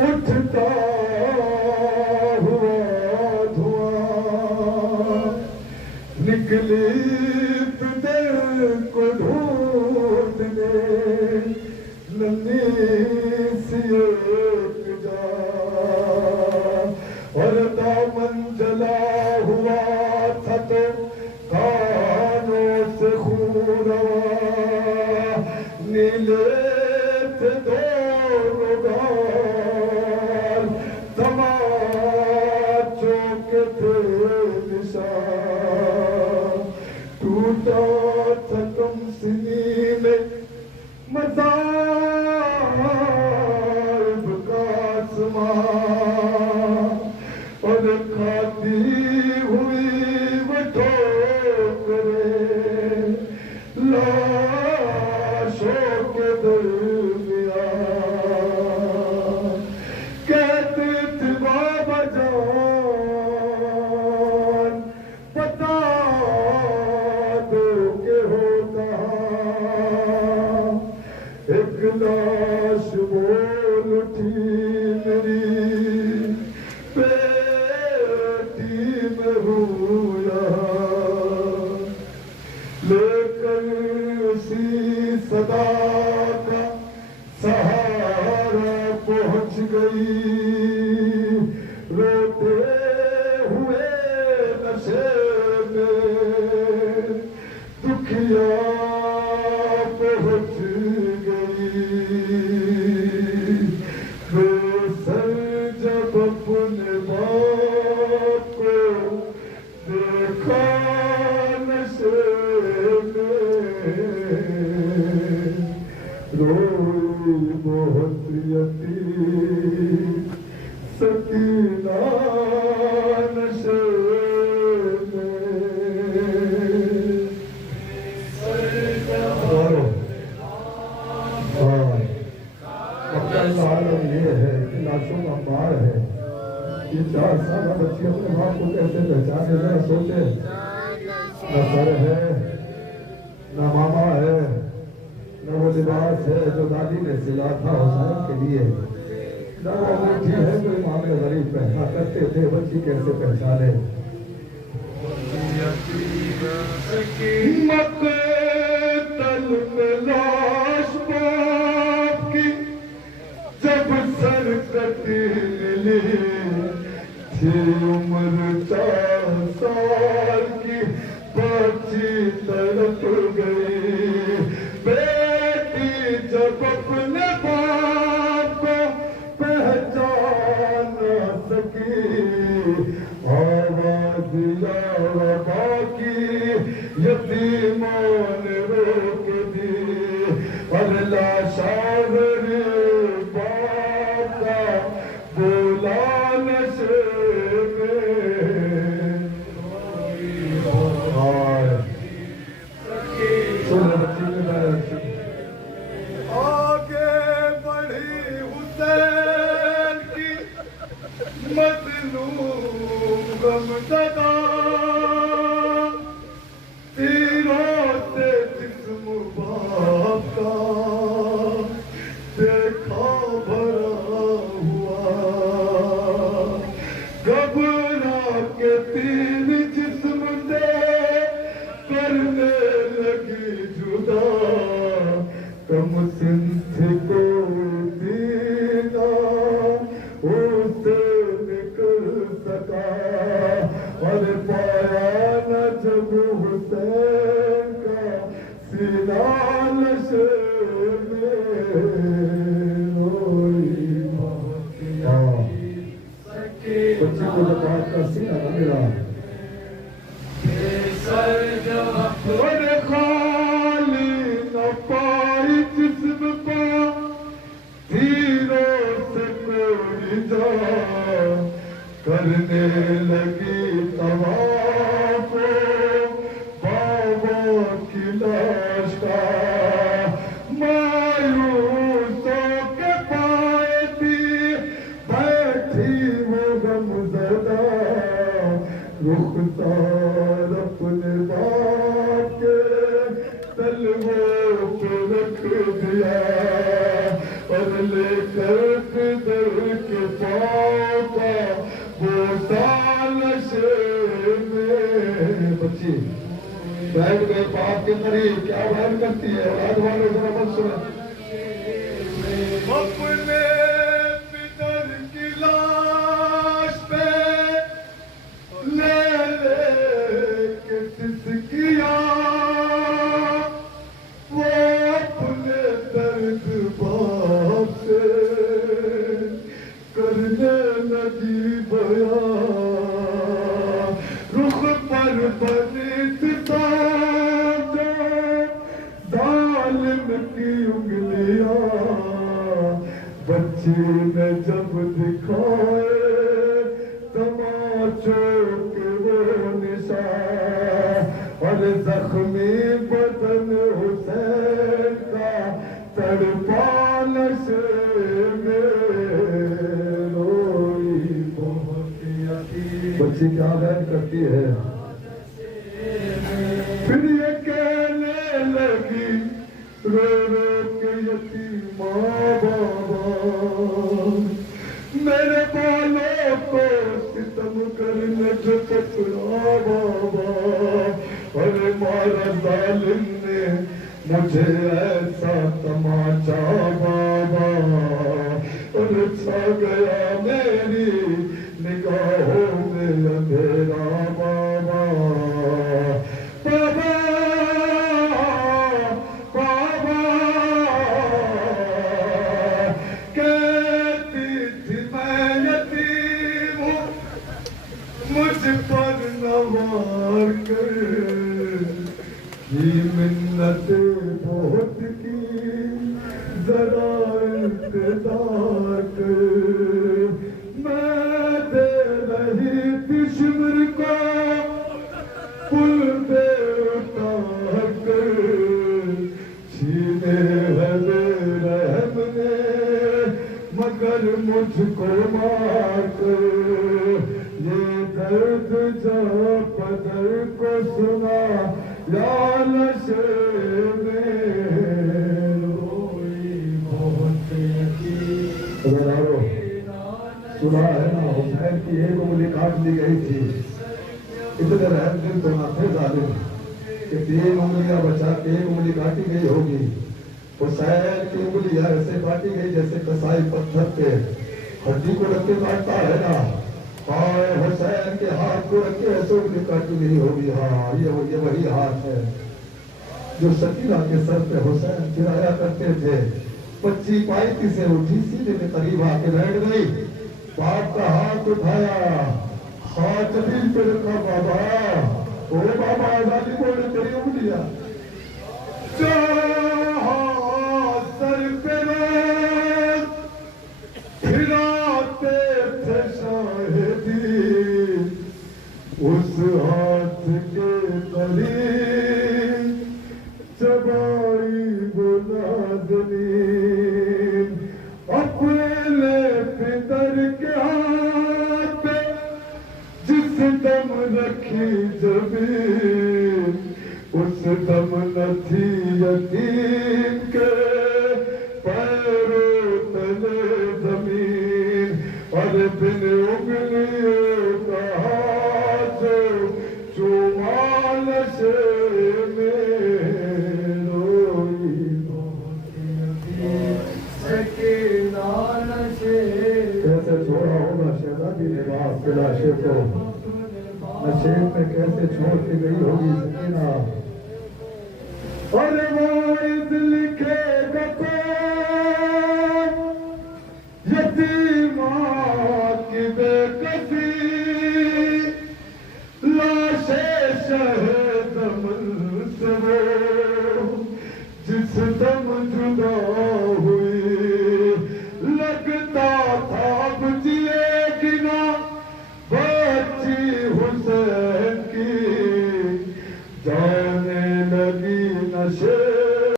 اٹھتا ہوا دھواں نکلی دل کو ڈھونڈنے ننھی سی ایک جا اور دامن جلا ہوا تھا تو کانوں سے خون روا نیلے تھے دونوں گال تماچوں کے تھے نشان ٹوٹا تھا کم سنی میں مذاہب کا آسمان اور کھاتی ہوئی وہ ٹھوکریں لاشوں کے درمیان کہتی تھی بابا جان بتا دو کہ ہو کہاں ایک لاش بول اٹھی میری بیٹی میں ہوں یہاں لیکن اسی صدا کا سہارا پہنچ گئی روتے ہوئے نشے میں دکھیا پہنچ گئی بے سر جب اپنے باپ کو دیکھا نشے روئی بہت یتیم سکینہ نشے عالم یہ ہے کہ لاشوں کا مار ہے یہ 4 سالہ بچی اپنے باپ کو کیسے پہچانے ذرا سوچے نہ سر ہے نہ ماما ہے نہ وہ لباس ہے جو دادی نے سلا تھا حسین کے لیے نہ وہ انگوٹھی ہے جو امام غریب پہنا کرتے تھے بچی کیسے پہچانے مقتل میں لاش باپ کی جب سر کٹی ملی تھی عمر 4 سال کی بچی تڑپ گئی بیٹی جب اپنے باپ کو پہچان نہ سکی آواز یا وبا کی یتیموں نے روک دی اور لاشاوری باپ کا بولا نشے میں آگے بڑھی حسین کی مظلوم غمزدہ تیروں سے جسم باپ کا دیکھا بھرا ہوا گھبرا کے تین جسم سے کرنے لگی جدا کم سنتھ کو دینا اسے نکل سکا اور پایا نہ جب حسین کا سینہ نشے میں روئی بچی کو جب بات کا سینہ نہ ملا اور خالی نہ پائی جسم پا تیروں سے کوئی جا کرنے لگی طواف بابا کی لاش کا مایوس ہو کے پائے تھی بیٹھی وہ غمزدہ رخسار اپنے باپ کے تلووں پہ رکھ دیا اور لے کر قدر کے بیٹھ گئے باپ کے قریب. کیا بیان کرتی ہے اولاد والے ذرا مت سنیں. اپنے پدر کی لاش پہ لے لے کے سسکیاں وہ اپنے درد باپ سے کرنے لگی بیان. رخ پر بنی ظالم کی انگلیاں بچی نے جب دکھائے تماچوں کے وہ نشان اور زخمی بدن حسین کا تڑپا نشے میں روئی بہت یقین. بچی کیا بیان کرتی ہے. پھر یہ کہنے لگی رو رو کے یتیماں بابا میرے بالوں کو ستم کرنے جو پکڑا بابا اور مارا ظالم نے مجھے ایسا تماچا بابا اور چھا گیا میری نگاہوں میں اندھیرا بابا. بابا بابا کہتی تھی میں یتیم ہوں مجھ پر نہ وار کر یہ منت بہت کی ذرا انتظار کر. میں دے رہی تھی شمر کو پل پہ اتار کر چھینے ہے رحم نے مگر مجھ کو مار کر. یہ درد جا پدر کو سنا یا نشے میں روئی بہت یقین. سنا ہے نا حسین کی ایک انگلی کاٹ لی گئی تھی. اتنے رحم دل تو نہ تھے ظالم کہ 3 انگلیاں بچا کے 1 انگلی کاٹی گئی ہوگی. حسین کی انگلی ایسے کاٹی گئی جیسے کسائی پتھر پہ ہڈی کو رکھ کے کاٹتا ہے نا. ہاں حسین کے ہاتھ کو رکھ کے ایسے انگلی کاٹی گئی ہوگی. ہاں یہ وہی ہاتھ ہے جو سکینہ کے سر پہ حسین گرایا کرتے تھے. بچی پائتی سے اٹھی سینے کے قریب آ کے بیٹھ گئی. باپ کا ہاتھ اٹھایا ہاتھ دل پہ رکھا. بابا او بابا آزادی بولے تیری انگلیاں جہاں سر پہ روز پھراتے تھے شاہدی اس ہاتھ کے قریب چبائی وہ نازنین اپنے پدر کے ہاتھ پہ جس دم رکھی زمین اس دم نہ تھی یتیم کے پیروں تلے زمین اور بن انگلیوں کا ہاتھ چوما نشے میں روئی بہت یقین. سکینہ نشے کیسے چھوڑا ہوگا شہزادی نے باپ کے لاشے کو. نشے میں کیسے چھوڑ کے گئی ہوگی سکینہ. اور وہ